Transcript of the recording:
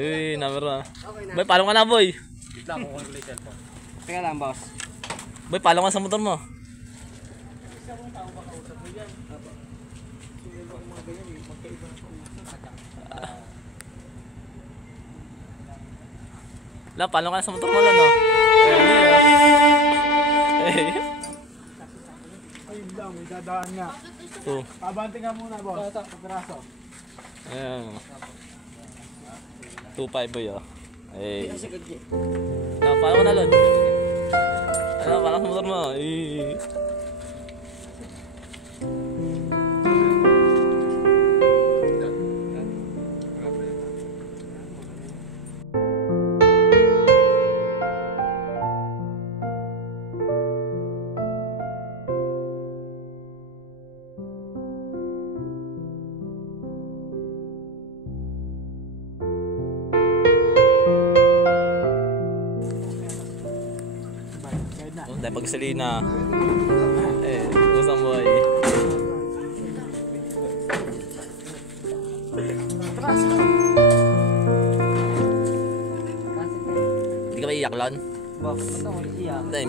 Uy, number na. Boy, palong ka na, boy. Wait lang, kukunin ko lang yung cellphone. Teka lang, boss. Boy, palong ka sa motor mo. Isa kong tao ba kausap mo yan? Sunod ako mga ganyan eh. Magkaiba na kausap. La, palong ka na sa motor mo lang, no? Ayun lang, may dadaan nga. Ito. Abante nga muna, boss. Pagkaraso. Ayan. 2.5 boy, oh. Ay. Na, palong ka na, Lon. Ano, palong sa motor mo. Ay. Dahil pagsalina. Usang boy. Hindi ka ba iiyak, Lon? Boss, ba't ako iiyak? Dahil,